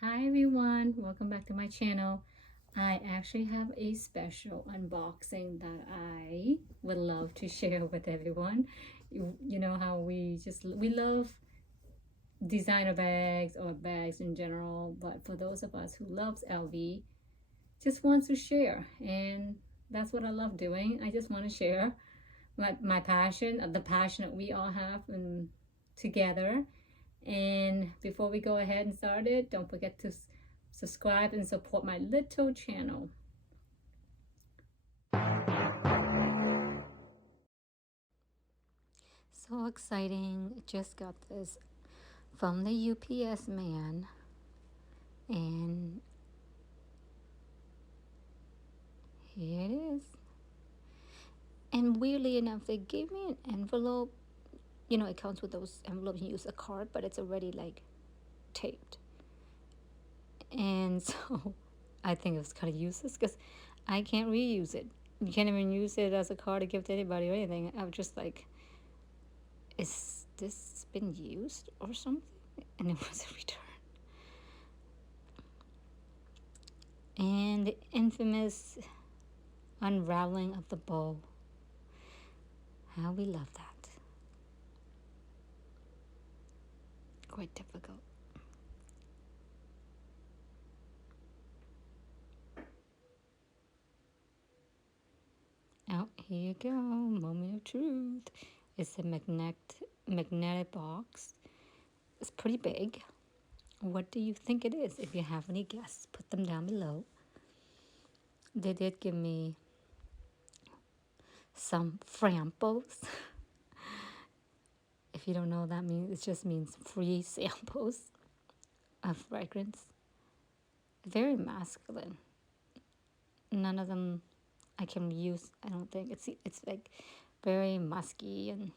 Hi everyone, welcome back to my channel. I actually have a special unboxing that I would love to share with everyone. You know how we love designer bags or bags in general, but for those of us who loves LV, just wants to share, and that's what I love doing. I just want to share my passion, the passion that we all have and together. And before we go ahead and start it, don't forget to subscribe and support my little channel. So exciting. Just got this from the UPS man, and here it is. And weirdly enough, they gave me an envelope. You know, it comes with those envelopes, you use a card, but it's already like taped. And so I think it was kind of useless because I can't reuse it. You can't even use it as a card to give to anybody or anything. I was just like, is this been used or something? And it was a return. And the infamous unraveling of the bow. How we love that. Quite difficult. Oh, here you go. Moment of truth. It's a magnetic box. It's pretty big. What do you think it is? If you have any guesses, put them down below. They did give me some frampos. If you don't know what that means, it just means free samples of fragrance. Very masculine. None of them I can use. I don't think it's like very musky and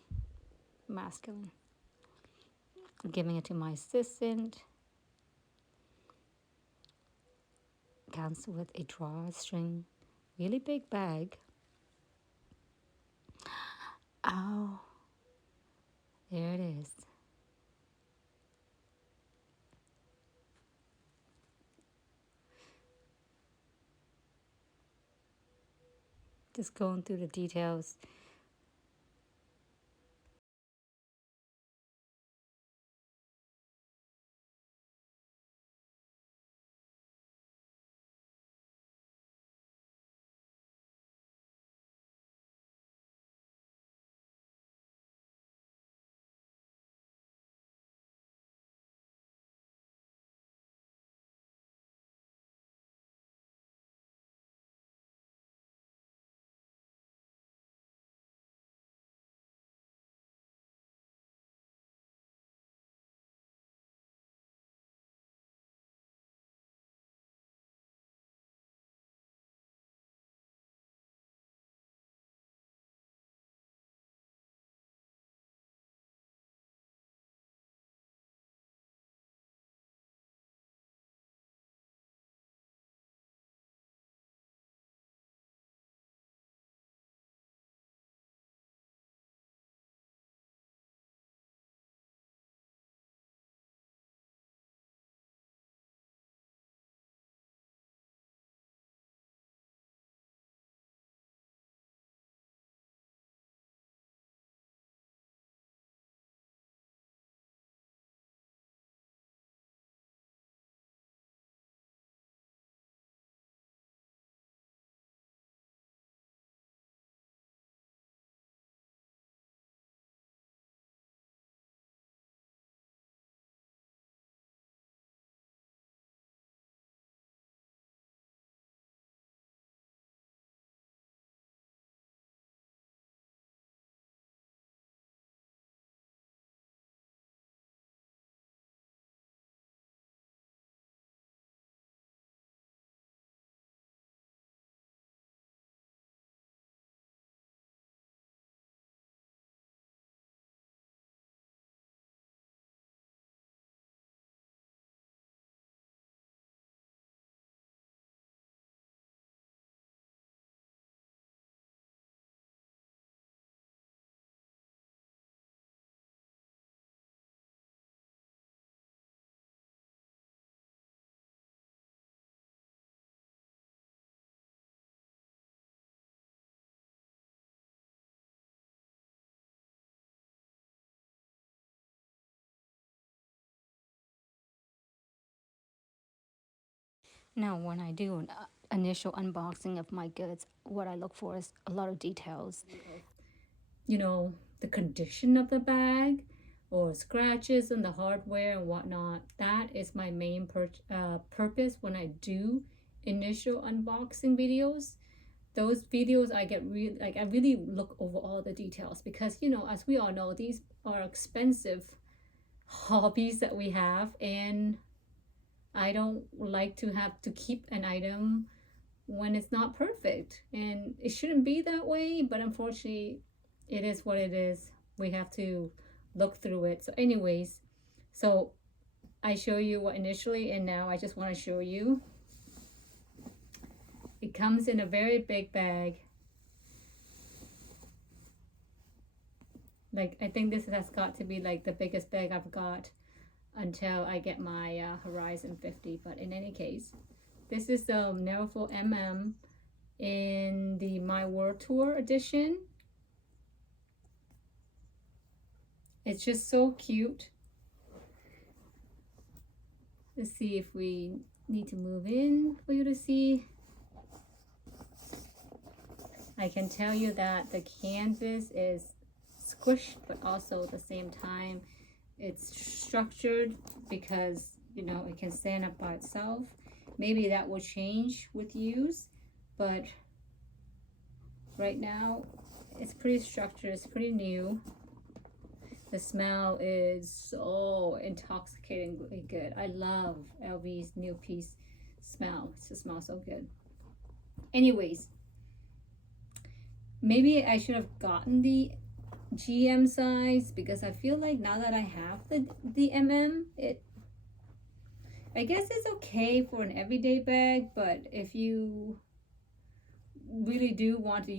masculine. I'm giving it to my assistant. Comes with a drawstring, really big bag. Oh, there it is. Just going through the details. Now, when I do an initial unboxing of my goods, what I look for is a lot of details. You know, the condition of the bag or scratches on the hardware and whatnot. That is my main purpose when I do initial unboxing videos. Those videos I get really like, I really look over all the details because, you know, as we all know, these are expensive hobbies that we have, and I don't like to have to keep an item when it's not perfect, and it shouldn't be that way, but unfortunately it is what it is. We have to look through it. So anyways, so I show you what initially, and now I just want to show you. It comes in a very big bag. Like, I think this has got to be like the biggest bag I've got until I get my Horizon 50. But in any case, this is the Neverfull in the My World Tour edition. It's just so cute. Let's see if we need to move in for you to see. I can tell you that the canvas is squished, but also at the same time it's structured because, you know, it can stand up by itself. Maybe that will change with use, but right now it's pretty structured. It's pretty new. The smell is so intoxicatingly good. I love LV's new piece smell. It just smells so good. Anyways, maybe I should have gotten the GM size because I feel like now that I have the I guess it's okay for an everyday bag, but if you really do want to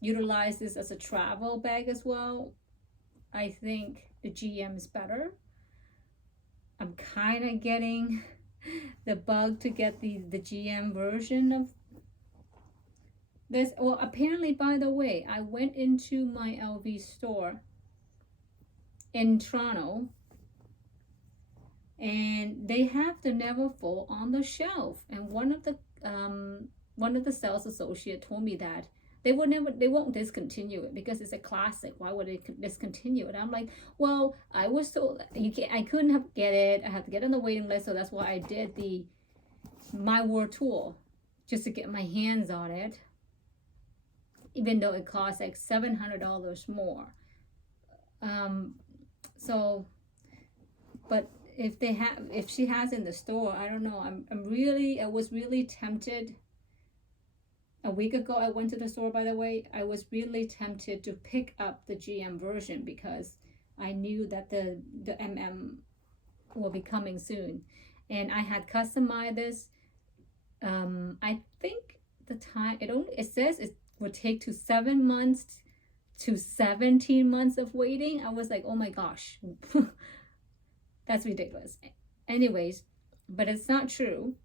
utilize this as a travel bag as well, I think the GM is better. I'm kind of getting the bug to get the GM version of this. Well, apparently, by the way, I went into my LV store in Toronto and they have the Neverfull on the shelf, and one of the sales associate told me that they won't discontinue it because it's a classic. Why would they discontinue it? I'm like, well, I was told I couldn't get it. I had to get on the waiting list, so that's why I did the My World Tour just to get my hands on it, even though it costs like $700 more. So, but if she has in the store, I don't know. I was really tempted. A week ago, I went to the store, by the way. I was really tempted to pick up the GM version because I knew that the will be coming soon. And I had customized this. I think the time, it says it would take to 7 months to 17 months of waiting. I was like, oh my gosh, that's ridiculous. Anyways, but it's not true.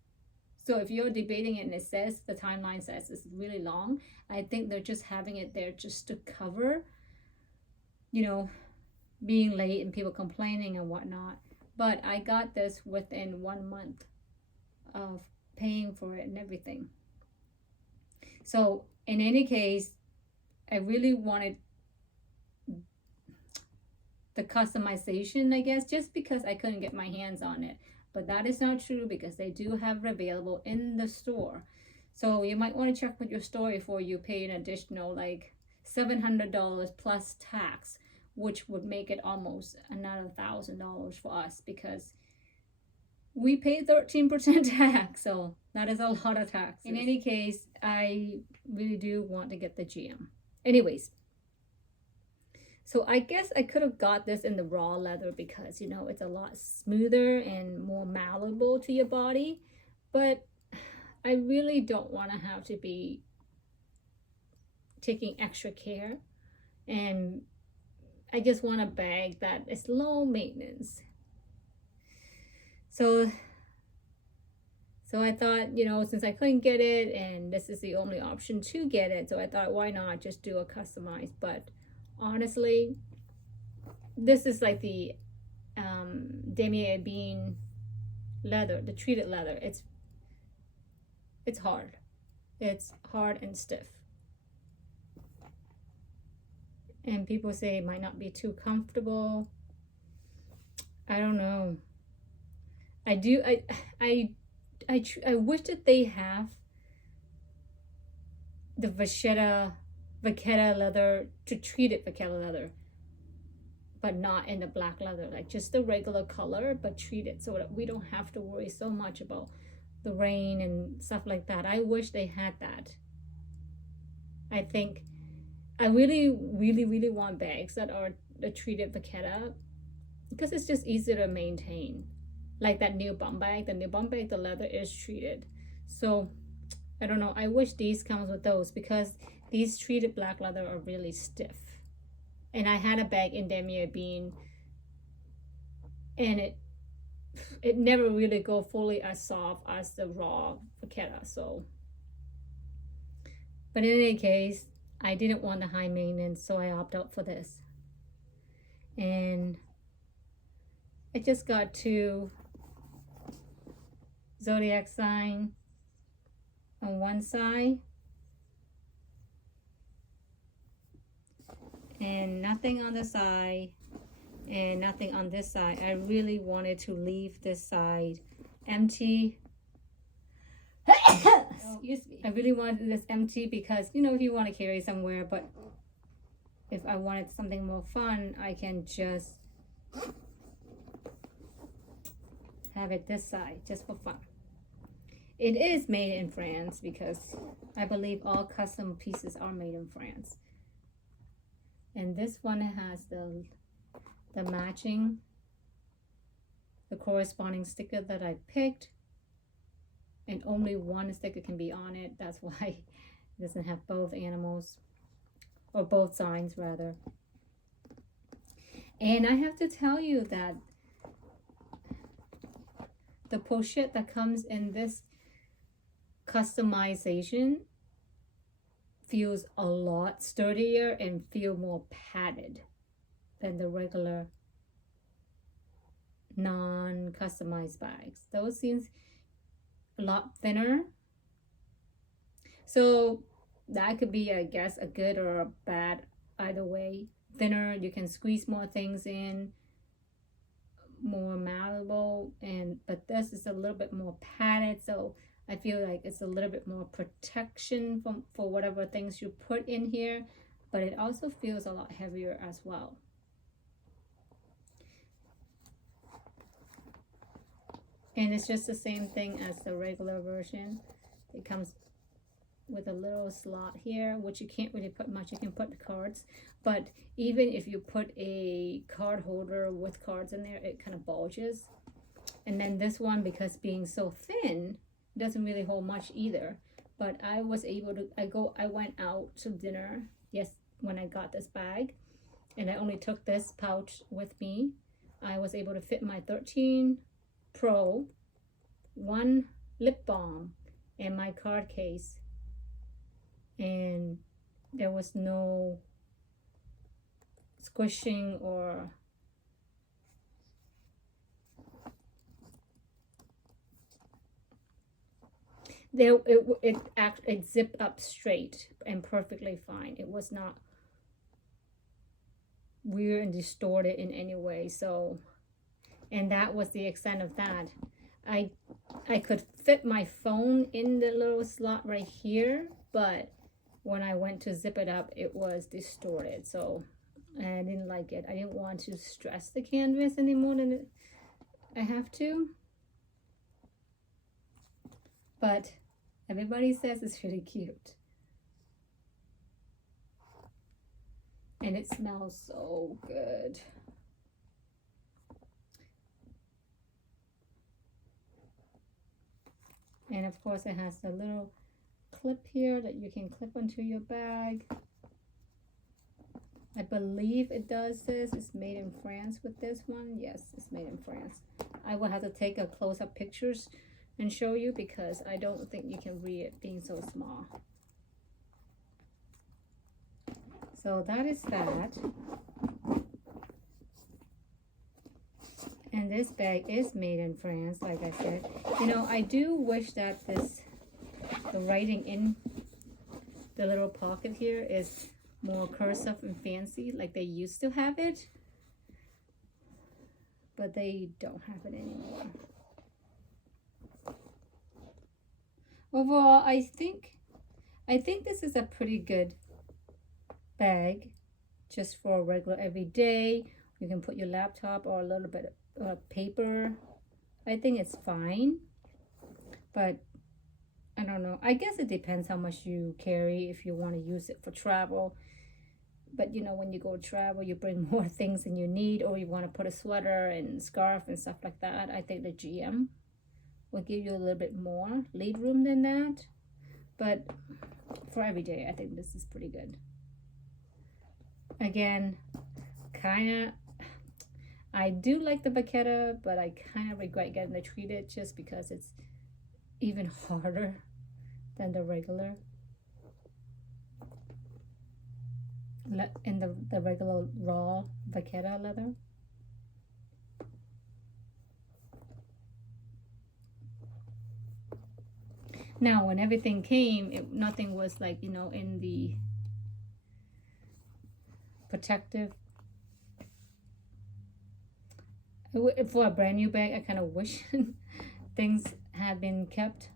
So if you're debating it and it says, the timeline says it's really long, I think they're just having it there just to cover, you know, being late and people complaining and whatnot. But I got this within 1 month of paying for it and everything. So in any case, I really wanted the customization, I guess, just because I couldn't get my hands on it. But that is not true because they do have it available in the store. So you might want to check with your store before you pay an additional like $700 plus tax, which would make it almost another $1,000 for us because we pay 13% tax. So that is a lot of tax. In any case, I really do want to get the GM. Anyways, so I guess I could have got this in the raw leather because, you know, it's a lot smoother and more malleable to your body. But I really don't want to have to be taking extra care. And I just want a bag that is low maintenance. So I thought, you know, since I couldn't get it and this is the only option to get it, so I thought, why not just do a customized? But honestly, this is like the Damier Ebene leather, the treated leather. it's hard. It's hard and stiff. And people say it might not be too comfortable. I don't know. I wish that they have the vachetta leather, to treat it vachetta leather, but not in the black leather, like just the regular color, but treat it so that we don't have to worry so much about the rain and stuff like that. I wish they had that. I think I really want bags that are the treated vachetta, because it's just easier to maintain. Like that new bum bag, the leather is treated. So I don't know, I wish these comes with those, because these treated black leather are really stiff. And I had a bag in Damier Bean, and it never really go fully as soft as the raw vachetta. So, but in any case, I didn't want the high maintenance, so I opted out for this. And I just got 2 zodiac sign on one side and nothing on the side, and nothing on this side. I really wanted to leave this side empty. Excuse me. I really wanted this empty because, you know, if you want to carry somewhere, but if I wanted something more fun, I can just have it this side just for fun. It is made in France, because I believe all custom pieces are made in France. And this one has the matching, the corresponding sticker that I picked, and only one sticker can be on it. That's why it doesn't have both animals, or both signs rather. And I have to tell you that the pochette that comes in this customization feels a lot sturdier and feel more padded than the regular non-customized bags. Those seems a lot thinner. So that could be, I guess, a good or a bad either way. Thinner, you can squeeze more things in, more malleable, but this is a little bit more padded, so I feel like it's a little bit more protection for whatever things you put in here, but it also feels a lot heavier as well. And it's just the same thing as the regular version. It comes with a little slot here, which you can't really put much. You can put the cards, but even if you put a card holder with cards in there, it kind of bulges. And then this one, because being so thin, doesn't really hold much either. But I was able to, I went out to dinner, yes, when I got this bag, and I only took this pouch with me. I was able to fit my 13 Pro, 1 lip balm, and my card case. And there was no squishing or it zipped up straight and perfectly fine. It was not weird and distorted in any way. So, and that was the extent of that. I could fit my phone in the little slot right here, but when I went to zip it up, it was distorted. So I didn't like it. I didn't want to stress the canvas any more than I have to. But everybody says it's really cute. And it smells so good. And of course it has the little clip here that you can clip onto your bag. I believe it does this. It's made in France with this one. Yes, it's made in France. I will have to take a close-up pictures and show you, because I don't think you can read it being so small. So that is that. And this bag is made in France, like I said. You know, I do wish that this the writing in the little pocket here is more cursive and fancy, like they used to have it, but they don't have it anymore. Overall, I think this is a pretty good bag, just for a regular everyday. You can put your laptop or a little bit of paper. I think it's fine, but I don't know. I guess it depends how much you carry, if you want to use it for travel. But you know, when you go travel, you bring more things than you need, or you want to put a sweater and scarf and stuff like that. I think the GM will give you a little bit more lead room than that. But for every day, I think this is pretty good. Again, I do like the Vachetta, but I kind of regret getting the treated just because it's even harder than the regular. In the regular raw Vachetta leather. Now, when everything came, nothing was like, you know, in the protective. For a brand new bag, I kind of wish things had been kept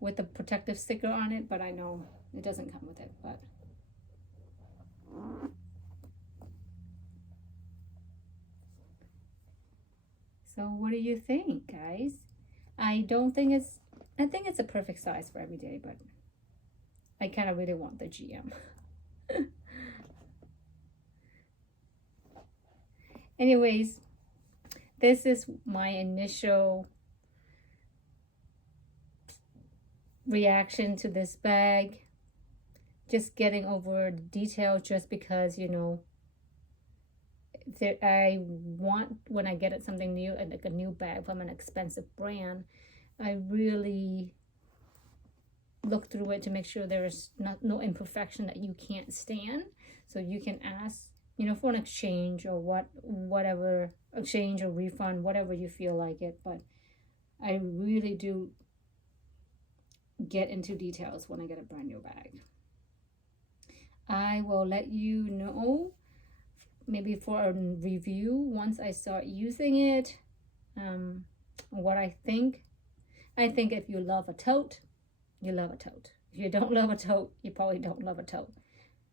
with the protective sticker on it, but I know it doesn't come with it. But so what do you think, guys? I think it's a perfect size for every day, but I kind of really want the GM. Anyways, this is my initial reaction to this bag. Just getting over the details, just because, you know, I want, when I get something new, like a new bag from an expensive brand, I really look through it to make sure there's no imperfection that you can't stand. So you can ask, you know, for an exchange or whatever, exchange or refund, whatever you feel like it. But I really do get into details when I get a brand new bag. I will let you know, maybe for a review, once I start using it, what I think. I think if you love a tote, you love a tote. If you don't love a tote, you probably don't love a tote.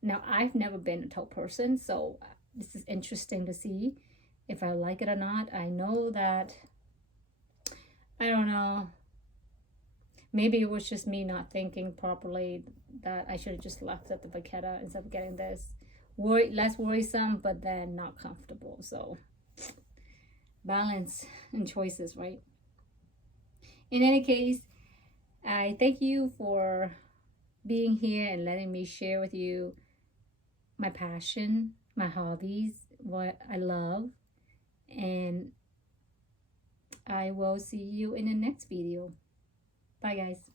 Now, I've never been a tote person, so this is interesting to see if I like it or not. I know that, I don't know, maybe it was just me not thinking properly, that I should have just left at the Vachetta instead of getting this. Less worrisome, but then not comfortable. So, balance and choices, right? In any case, I thank you for being here and letting me share with you my passion, my hobbies, what I love. And I will see you in the next video. Bye, guys.